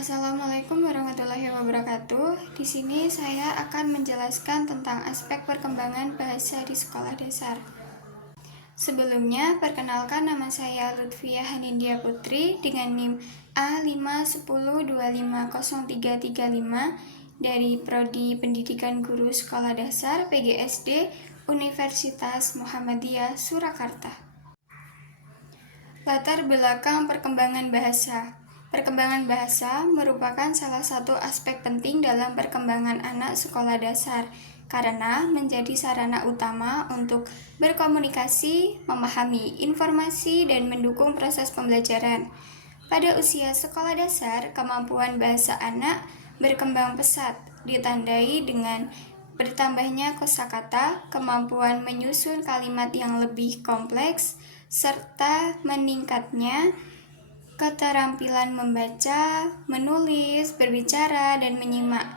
Assalamualaikum warahmatullahi wabarakatuh. Di sini saya akan menjelaskan tentang aspek perkembangan bahasa di sekolah dasar. Sebelumnya, perkenalkan nama saya Lutfiah Hanindya Putri dengan NIM A510250335 dari Prodi Pendidikan Guru Sekolah Dasar PGSD Universitas Muhammadiyah Surakarta. Latar belakang perkembangan bahasa. Perkembangan bahasa merupakan salah satu aspek penting dalam perkembangan anak sekolah dasar karena menjadi sarana utama untuk berkomunikasi, memahami informasi, dan mendukung proses pembelajaran. Pada usia sekolah dasar, kemampuan bahasa anak berkembang pesat, ditandai dengan bertambahnya kosakata, kemampuan menyusun kalimat yang lebih kompleks, serta meningkatnya keterampilan membaca, menulis, berbicara, dan menyimak.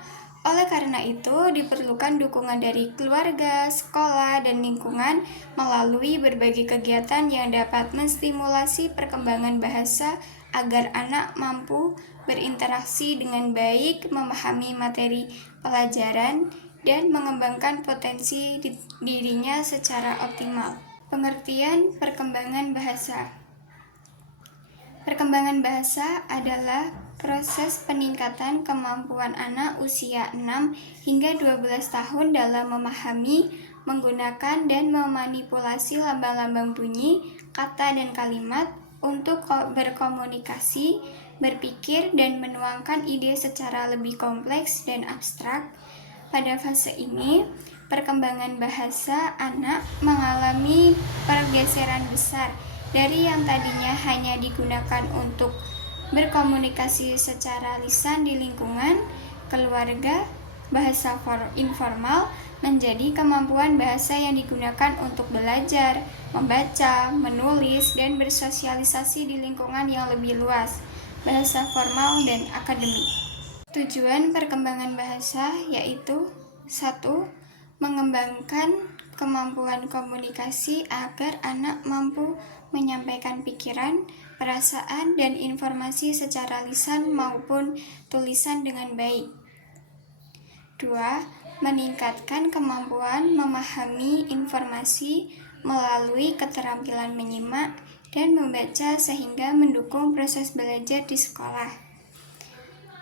Oleh karena itu, diperlukan dukungan dari keluarga, sekolah, dan lingkungan melalui berbagai kegiatan yang dapat menstimulasi perkembangan bahasa agar anak mampu berinteraksi dengan baik, memahami materi pelajaran, dan mengembangkan potensi dirinya secara optimal. Pengertian perkembangan bahasa. Perkembangan bahasa adalah proses peningkatan kemampuan anak usia 6 hingga 12 tahun dalam memahami, menggunakan, dan memanipulasi lambang-lambang bunyi, kata, dan kalimat untuk berkomunikasi, berpikir, dan menuangkan ide secara lebih kompleks dan abstrak. Pada fase ini, perkembangan bahasa anak mengalami pergeseran besar dari yang tadinya hanya digunakan untuk berkomunikasi secara lisan di lingkungan keluarga, bahasa informal, menjadi kemampuan bahasa yang digunakan untuk belajar, membaca, menulis, dan bersosialisasi di lingkungan yang lebih luas, bahasa formal dan akademik. Tujuan perkembangan bahasa yaitu 1. Mengembangkan kemampuan komunikasi agar anak mampu menyampaikan pikiran, perasaan, dan informasi secara lisan maupun tulisan dengan baik. 2. Meningkatkan kemampuan memahami informasi melalui keterampilan menyimak dan membaca sehingga mendukung proses belajar di sekolah.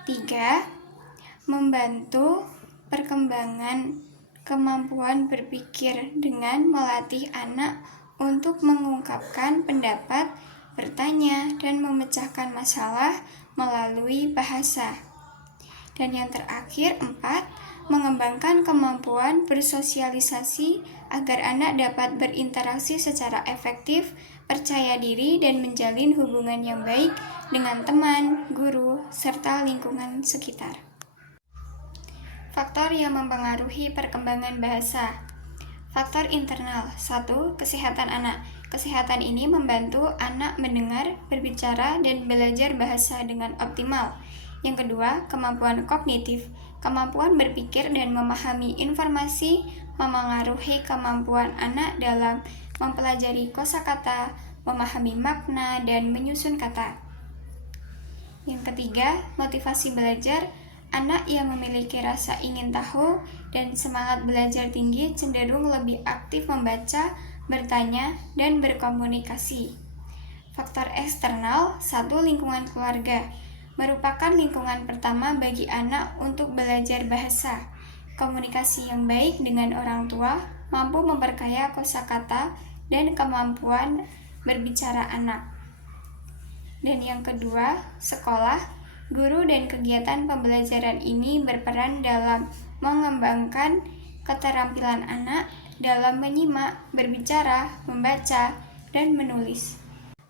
3. Membantu perkembangan kemampuan berpikir dengan melatih anak untuk mengungkapkan pendapat, bertanya, dan memecahkan masalah melalui bahasa. Dan yang terakhir, 4. Mengembangkan kemampuan bersosialisasi agar anak dapat berinteraksi secara efektif, percaya diri, dan menjalin hubungan yang baik dengan teman, guru, serta lingkungan sekitar. Faktor yang mempengaruhi perkembangan bahasa. Faktor internal. 1. Kesehatan anak. Kesehatan ini membantu anak mendengar, berbicara, dan belajar bahasa dengan optimal. Yang kedua, kemampuan kognitif. Kemampuan berpikir dan memahami informasi memengaruhi kemampuan anak dalam mempelajari kosakata, memahami makna, dan menyusun kata. Yang ketiga, motivasi belajar. Anak yang memiliki rasa ingin tahu dan semangat belajar tinggi cenderung lebih aktif membaca, bertanya, dan berkomunikasi. Faktor eksternal. 1. Lingkungan keluarga merupakan lingkungan pertama bagi anak untuk belajar bahasa. Komunikasi yang baik dengan orang tua mampu memperkaya kosakata dan kemampuan berbicara anak. Dan yang kedua, sekolah, guru, dan kegiatan pembelajaran ini berperan dalam mengembangkan keterampilan anak dalam menyimak, berbicara, membaca, dan menulis.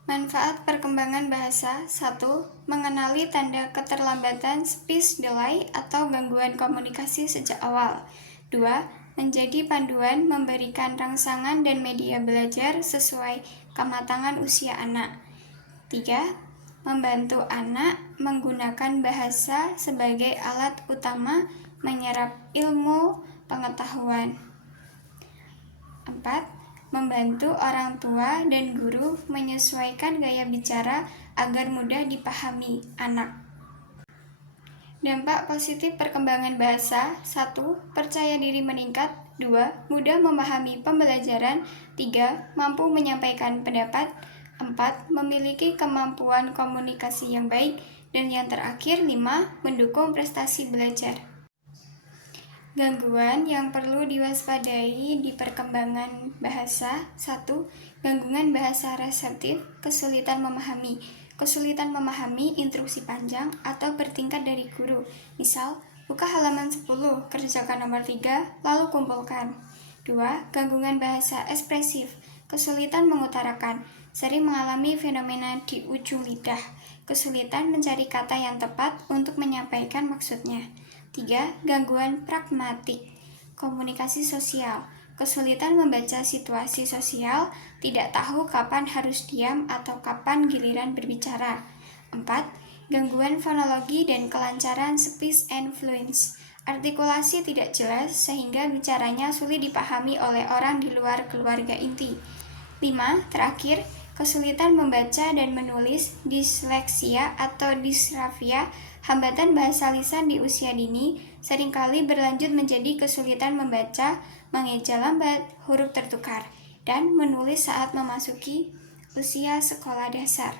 Manfaat perkembangan bahasa. 1. Mengenali tanda keterlambatan speech delay atau gangguan komunikasi sejak awal. 2. Menjadi panduan memberikan rangsangan dan media belajar sesuai kematangan usia anak. 3. Membantu anak menggunakan bahasa sebagai alat utama menyerap ilmu pengetahuan. 4. Membantu orang tua dan guru menyesuaikan gaya bicara agar mudah dipahami anak. Dampak positif perkembangan bahasa: 1. Percaya diri meningkat. 2. Mudah memahami pembelajaran. 3. Mampu menyampaikan pendapat. 4. Memiliki kemampuan komunikasi yang baik. Dan yang terakhir, 5. Mendukung prestasi belajar. Gangguan yang perlu diwaspadai di perkembangan bahasa. 1. Gangguan bahasa reseptif, kesulitan memahami instruksi panjang atau bertingkat dari guru. Misal, buka halaman 10, kerjakan nomor 3, lalu kumpulkan. 2. Gangguan bahasa ekspresif, kesulitan mengutarakan, sering mengalami fenomena di ujung lidah, kesulitan mencari kata yang tepat untuk menyampaikan maksudnya. 3. Gangguan pragmatik, komunikasi sosial, kesulitan membaca situasi sosial, tidak tahu kapan harus diam atau kapan giliran berbicara. 4. Gangguan fonologi dan kelancaran speech and fluence, artikulasi tidak jelas sehingga bicaranya sulit dipahami oleh orang di luar keluarga inti. 5. Terakhir, kesulitan membaca dan menulis, disleksia atau disrafia, hambatan bahasa lisan di usia dini, seringkali berlanjut menjadi kesulitan membaca, mengeja lambat, huruf tertukar, dan menulis saat memasuki usia sekolah dasar.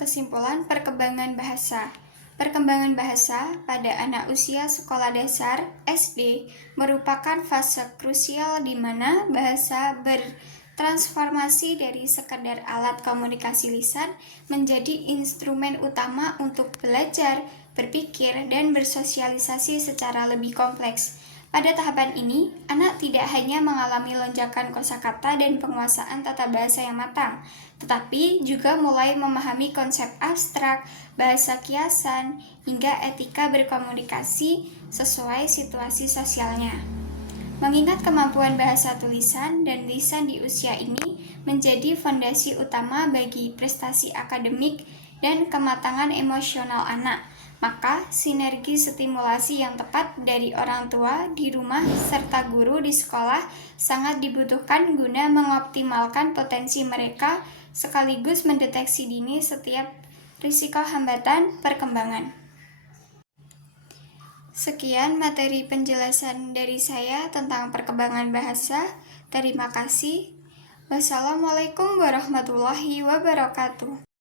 Kesimpulan perkembangan bahasa. Perkembangan bahasa pada anak usia sekolah dasar SD merupakan fase krusial di mana bahasa bertransformasi dari sekedar alat komunikasi lisan menjadi instrumen utama untuk belajar, berpikir, dan bersosialisasi secara lebih kompleks. Pada tahapan ini, anak tidak hanya mengalami lonjakan kosakata dan penguasaan tata bahasa yang matang, tetapi juga mulai memahami konsep abstrak, bahasa kiasan, hingga etika berkomunikasi sesuai situasi sosialnya. Mengingat kemampuan bahasa tulisan dan lisan di usia ini menjadi fondasi utama bagi prestasi akademik dan kematangan emosional anak, maka sinergi stimulasi yang tepat dari orang tua di rumah serta guru di sekolah sangat dibutuhkan guna mengoptimalkan potensi mereka sekaligus mendeteksi dini setiap risiko hambatan perkembangan. Sekian materi penjelasan dari saya tentang perkembangan bahasa. Terima kasih. Wassalamualaikum warahmatullahi wabarakatuh.